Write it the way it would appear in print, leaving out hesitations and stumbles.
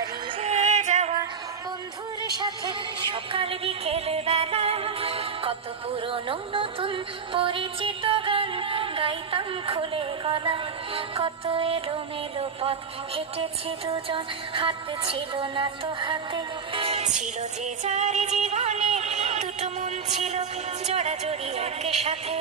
হারিয়ে যাওয়া বন্ধুর সাথে সকাল বিকেল বেলা কত পুরনো নতুন পরিচিত গান গাইতাম খুলে গলা। কত এলোমেলো পথ হেঁটেছি দুজন, হাত ছিল না তো হাতে। ছিল যে যার জীবনে দুটো মন ছিল জড়াজড়ি একের সাথে।